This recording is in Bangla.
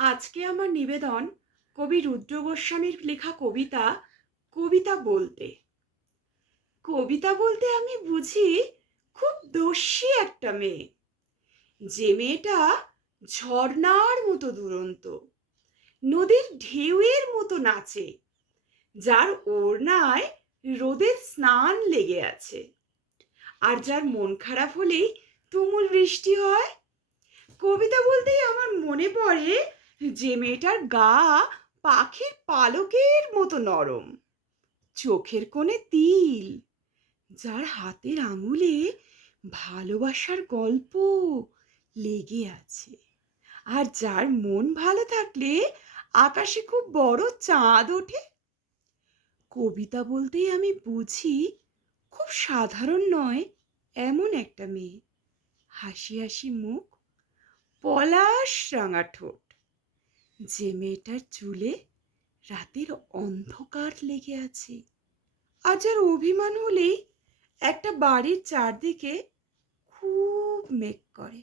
আজকে আমার নিবেদন কবি রুদ্র গোস্বামীর লেখা কবিতা কবিতা বলতে। কবিতা বলতে আমি বুঝি খুব দস্যি একটা মেয়ে, যে মেয়েটা ঝর্ণার মতো দুরন্ত, নদীর ঢেউয়ের মতো নাচে, যার ওড়নায় রোদের স্নান লেগে আছে, আর যার মন খারাপ হলেই তুমুল বৃষ্টি হয়। কবিতা বলতেই আমার মনে পড়ে যে মেয়েটার গা পাখির পালকের মতো নরম, চোখের কোণে তিল, যার হাতের আঙুলে ভালোবাসার গল্প লেগে আছে, আর যার মন ভালো থাকলে আকাশে খুব বড় চাঁদ ওঠে। কবিতা বলতেই আমি বুঝি খুব সাধারণ নয় এমন একটা মেয়ে, হাসি হাসি মুখ, পলাশ রাঙা ঠোঁট, যে মেয়েটার চুলে রাতের অন্ধকার লেগে আছে, আজ আর অভিমান হলেই একটা বাড়ির চারদিকে খুব মেঘ করে।